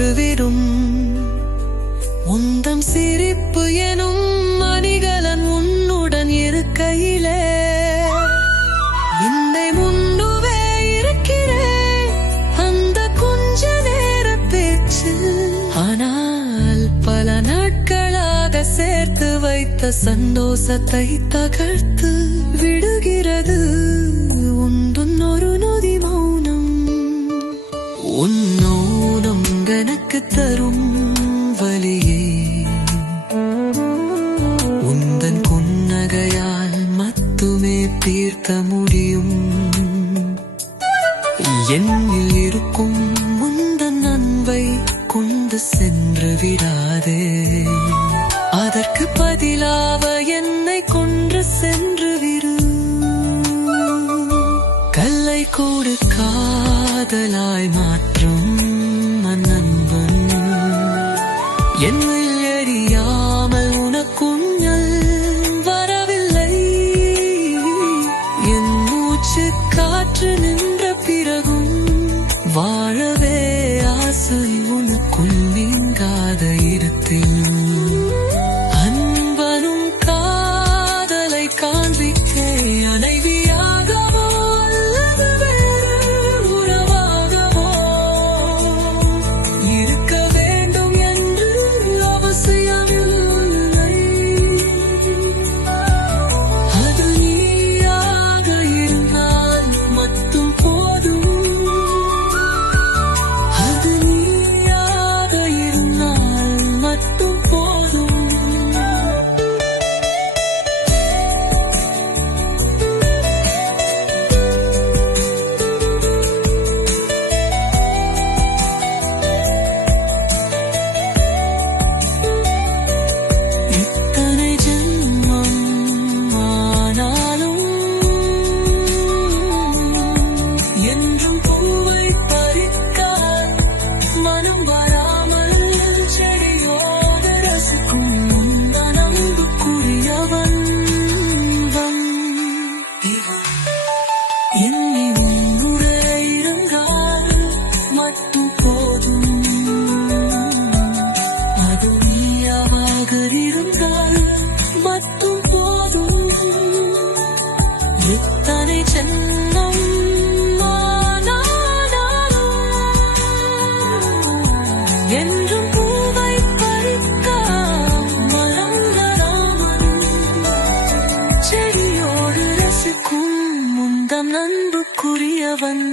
சுற்றுவிடும் உந்தம் சிரிப்பு எனும் மணிகலன் உன்னுடன் இருக்கையிலே. என்னை முன்னுவே இருக்கிறேன். அந்த கொஞ்ச நேர பேச்சு ஆனால் பல நாட்களாக சேர்த்து வைத்த சந்தோஷத்தை தகர்த்து மட்டுமே தீர்க்க முடியும். என்னில் இருக்கும் முந்த அன்பை கொண்டு சென்று விடாதே. அதற்கு பதிலாக என்னை கொன்று சென்று விரு கல்லை கூடு காதலாய் மாற்றும் நண்பன் என்னை உனக்குள் நீங்காத இடத்தில் எத்தனை ஜென்மம் ஆனாலும் என்றும் பூவை பறிக்க மனம் செடியோடு ரசிக்கும் முந்தம் நன்புக்குரியவன்